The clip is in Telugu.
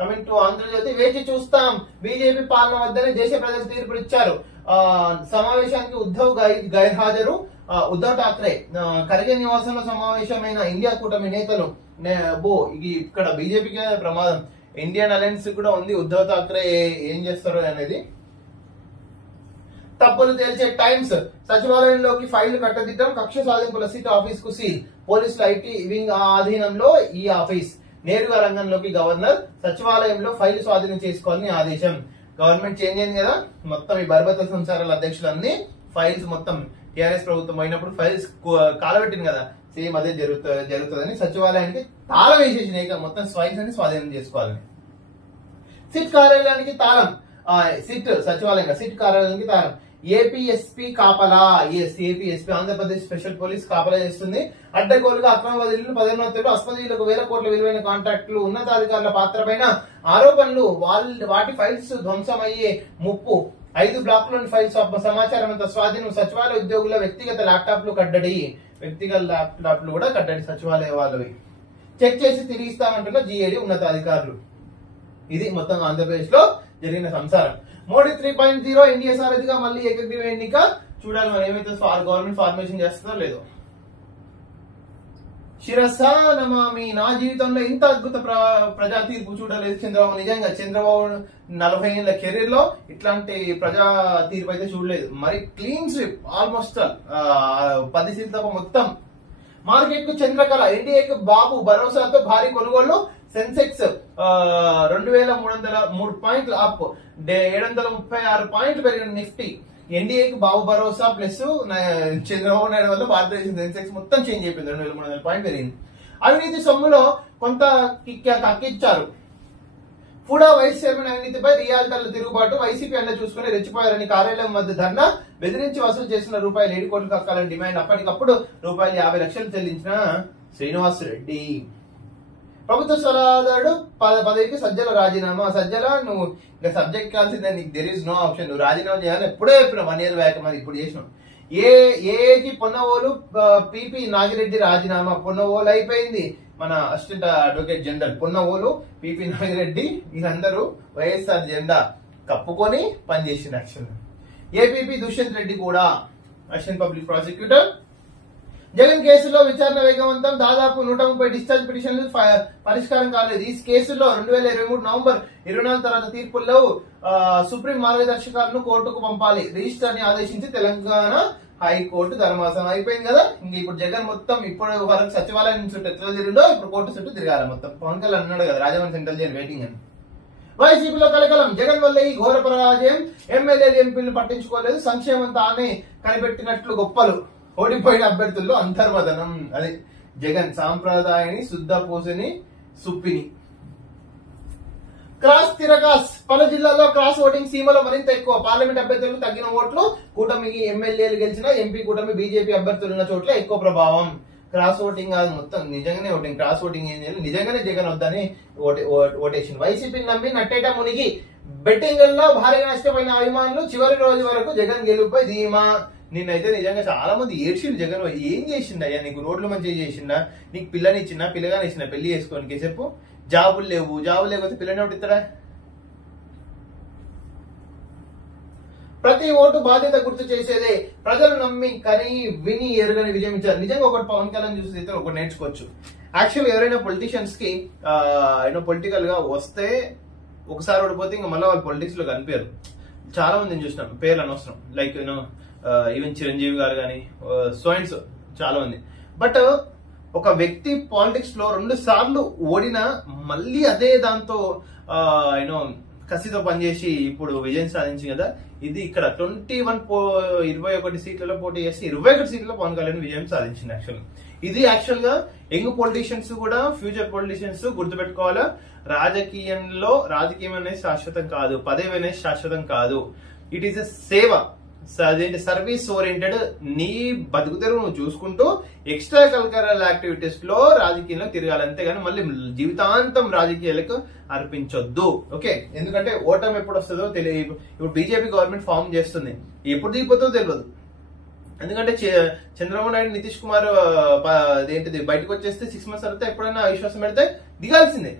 కమింగ్ టు ఆంధ్రజ్యోతి, వేచి చూస్తాం బీజేపీ పాలన వద్దనే దేశ ప్రజలు తీర్పునిచ్చారు. సమావేశానికి ఉద్ధవ్ గైర్హాజరు. ఉద్ధవ్ ఠాక్రే ఖర్గే నివాసంలో సమావేశమైన ఇండియా కూటమి నేతలు. ఇక్కడ బీజేపీకి ప్రమాదం, ఇండియన్ అలయన్స్ కూడా ఉంది. ఉద్ధవ్ ఠాక్రే ఏం చేస్తారు అనేది. తప్పులు తేల్చే టైమ్స్, సచివాలయంలోకి ఫైళ్లు కట్టదిద్దం, కక్ష సాధింపుల సిట్ ఆఫీస్ కు సీల్, పోలీసుల ఐటీ వింగ్ ఆధీనంలో ఈ ఆఫీస్, నేరుగా రంగంలోకి గవర్నర్, సచివాలయంలో ఫైల్ స్వాధీనం చేసుకోవాలని ఆదేశం. గవర్నమెంట్ చేంజ్ అయింది కదా, మొత్తం ఈ బర్బత సంసారాల అధ్యక్షులన్నీ ఫైల్స్ మొత్తం టీఆర్ఎస్ ప్రభుత్వం పోయినప్పుడు ఫైల్స్ కాలబెట్టింది కదా, సేమ్ అదే జరుగుతుందని సచివాలయానికి తాళం వేసేసిన మొత్తం ఫైల్స్ అని స్వాధీనం చేసుకోవాలని. సిట్ కార్యాలయానికి తాళం, సిట్ సచివాలయంగా సిట్ కార్యాలయానికి తాళం. ఏపీఎస్పీ కాపలా, ఏపీఎస్పీ ఆంధ్రప్రదేశ్ స్పెషల్ పోలీస్ కాపలా చేస్తుంది. అడ్డగోలుగా అక్రమ బదిలీలు, పదోన్నతులు, అస్పదీయులకు వేల కోట్ల విలువైన కాంట్రాక్టులు, ఉన్నతాధికారుల పాత్ర పైన ఆరోపణలు, వాటి ఫైల్స్ ధ్వంసమయ్యే ముప్పు, 5 బ్లాక్లోని ఫైల్స్ సమాచారం అంతా స్వాధీనం, సచివాలయ ఉద్యోగుల వ్యక్తిగత ల్యాప్టాప్లు కట్టడి, వ్యక్తిగత ల్యాప్టాప్లు కూడా కట్టడి సచివాలయ వాళ్ళవి, చెక్ చేసి తిరిగి ఇస్తామంటున్న జీఏడీ ఉన్నతాధికారులు. ఇది మొత్తం ఆంధ్రప్రదేశ్ లో జరిగిన సంసారం. మోడీ 3.0 ఎన్డీఏ సారథిగా మళ్ళీ ఏకగ్రీవ ఎన్నిక. చూడాలి మరి ఏమైతే గవర్నమెంట్ ఫార్మేషన్ చేస్తుందో లేదో. శిరసా నమామి, నా జీవితంలో ఇంత అద్భుత ప్రజా తీర్పు చూడలేదు చంద్రబాబు. నిజంగా చంద్రబాబు 40 ఏళ్ల కెరీర్ లో ఇట్లాంటి ప్రజా తీర్పు అయితే చూడలేదు. మరి క్లీన్ స్వీప్ ఆల్మోస్ట్ 10 సీట్ల తప్ప మొత్తం. మార్కెట్ కు చంద్రకళ, ఎన్డీఏకు బాబు భరోసాతో భారీ కొనుగోళ్లు. సెన్సెక్స్ 2303 పాయింట్లు అప్, 736 పాయింట్లు పెరిగిన నిఫ్టీ. ఎన్డీఏకి బాబు భరోసా ప్లస్ చంద్రబాబు నాయుడు వల్ల భారతదేశం సెన్సెక్స్ మొత్తం చేంజ్ అయిపోయింది, 2300 పాయింట్ పెరిగింది. అవినీతి సొమ్ములో కొంత కక్కిచ్చారు. ఫుడా వైస్ చైర్మన్ అవినీతిపై రియాల్టర్ల తిరుగుబాటు, వైసీపీ అండ చూసుకుని రెచ్చిపోయారని కార్యాలయం వద్ద ధర్నా, బెదిరించి వసూలు చేసిన రూపాయలు 7 కోట్లు కక్కాలని డిమాండ్. అప్పటికప్పుడు రూపాయలు 50 లక్షలు చెల్లించిన శ్రీనివాస్ రెడ్డి. ప్రభుత్వ సలహాదారుడు పదవికి సజ్జల రాజీనామా. సజ్జల నువ్వు ఇంకా సబ్జెక్ట్ కాల్సిందే, నీకు దెర్ ఇస్ నో ఆప్షన్, నువ్వు రాజీనామా చేయాలని ఎప్పుడో చెప్పిన 1 year బ్యాక్, మరి ఇప్పుడు చేసినావు. ఏఏజీ పొన్నవోలు పిపి నాగిరెడ్డి రాజీనామా. పొన్నవోలు అయిపోయింది, మన assistant advocate general Ponnavolu, PP Nagireddy వీళ్ళందరూ వైఎస్ఆర్ జెండా కప్పుకొని పనిచేసిన. యాక్షన్ ఏపీపీ దుష్యంత్ రెడ్డి కూడా అసిస్టెంట్ పబ్లిక్ ప్రాసిక్యూటర్. జగన్ కేసులో విచారణ వేగవంతం, దాదాపు 130 డిశ్చార్జ్ పిటిషన్లు పరిష్కారం కాలేదు. ఈ కేసులో 2023 నవంబర్ 24 తర్వాత తీర్పుల్లో సుప్రీం మార్గదర్శకాలను కోర్టుకు పంపాలి, రిజిస్టర్ ని ఆదేశించి తెలంగాణ హైకోర్టు ధర్మాసనం. అయిపోయింది కదా, ఇంక ఇప్పుడు జగన్ మొత్తం ఇప్పుడు వరకు సచివాలయం చుట్టూ ఎట్లా తిరిగిందో ఇప్పుడు కోర్టు చుట్టూ తిరగాలి మొత్తం. పవన్ కళ్యాణ్ అన్నాడు కదా, రాజమండ్రి సెంట్రల్ జైలు వెయిటింగ్ అని. వైసీపీలో కలకలం, జగన్ వల్ల ఈ ఘోర పరాజయం, ఎమ్మెల్యేలు ఎంపీలు పట్టించుకోలేదు, సంక్షేమం తానే కనిపెట్టినట్లు గొప్పలు, ఓడిపోయిన అభ్యర్థుల్లో అంతర్మదనం. అది జగన్ సాంప్రదాయాన్ని శుద్ధ పూసని సుప్పిని. క్రాస్ తిరగాస్, పలు జిల్లాల్లో క్రాస్ ఓటింగ్ సీమలో మరింత ఎక్కువ, పార్లమెంట్ అభ్యర్థులకు తగ్గిన ఓట్లు, కూటమికి ఎమ్మెల్యేలు గెలిచిన ఎంపీ కూటమి బీజేపీ అభ్యర్థులు ఉన్న చోట్ల ఎక్కువ ప్రభావం. క్రాస్ ఓటింగ్ కాదు, మొత్తం నిజంగానే ఓటింగ్. క్రాస్ ఓటింగ్ ఏం చేయాలి, నిజంగానే జగన్ వద్దని ఓటేసింది. వైసీపీని నమ్మి నట్టేట మునిగి బెట్టింగ్ లో భారీగా నష్టపోయిన అభిమానులు చివరి రోజు వరకు జగన్ గెలుపుపై ధీమా. నిన్నైతే నిజంగా చాలా మంది ఏడ్చిండు, జగన్ ఏం చేసిండ అయ్యా, నీకు రోడ్లు మంచిగా చేసిండా, నీకు పిల్లని ఇచ్చిందా, పిల్లగాని ఇచ్చిన పెళ్లి చేసుకోనికి చెప్పు, జాబులు లేవు, జాబులు లేకపోతే పిల్లని ఒకటి ఇస్తాడా. ప్రతి ఓటు బాధ్యత గుర్తు చేసేదే, ప్రజలు నమ్మి కని విని ఎరుగని విజయం ఇచ్చారు. నిజంగా ఒకటి పవన్ కళ్యాణ్ చూసి అయితే ఒకటి నేర్చుకోవచ్చు. యాక్చువల్గా ఎవరైనా పొలిటీషియన్స్ కి పొలిటికల్ గా వస్తే ఒకసారి ఓడిపోతే ఇంకా మళ్ళీ వాళ్ళు పొలిటిక్స్ లో కనిపించారు. చాలా మందిని చూసినాం, పేర్లు అనవసరం, లైక్ ఈవెన్ చిరంజీవి గారు కానీ సో అండ్ సో చాలా మంది. బట్ ఒక వ్యక్తి పాలిటిక్స్ లో 2 సార్లు ఓడినా మళ్ళీ అదే దాంతో కసితో పనిచేసి ఇప్పుడు విజయం సాధించింది కదా. ఇది ఇక్కడ 21 సీట్లలో పోటీ చేసి 21 సీట్లలో పవన్ కళ్యాణ్ విజయం సాధించింది. ఇది యాక్చువల్ గా యంగ్ పొలిటీషియన్స్ కూడా, ఫ్యూచర్ పొలిటీషియన్స్ గుర్తుపెట్టుకోవాలా, రాజకీయం అనేది శాశ్వతం కాదు, పదవి అనేది శాశ్వతం కాదు. ఇట్ ఈస్ ఎ సేవ, అదేంటి సర్వీస్ ఓరియంటెడ్. నీ బతుకుతెరువు నువ్వు చూసుకుంటూ ఎక్స్ట్రా కల్చరల్ యాక్టివిటీస్ లో రాజకీయంలో తిరగాలి, అంతేగాని మళ్ళీ జీవితాంతం రాజకీయాలకు అర్పించొద్దు. ఓకే, ఎందుకంటే ఓటమి ఎప్పుడు వస్తుందో తెలియదు. ఇప్పుడు బీజేపీ గవర్నమెంట్ ఫామ్ చేస్తుంది, ఎప్పుడు దిగిపోతుందో తెలియదు. ఎందుకంటే చంద్రబాబు నాయుడు, నితీష్ కుమార్ ఏంటిది బయటకు వచ్చేస్తే 6 months తర్వాత ఎప్పుడైనా విశ్వాసం పెడితే దిగాల్సిందే.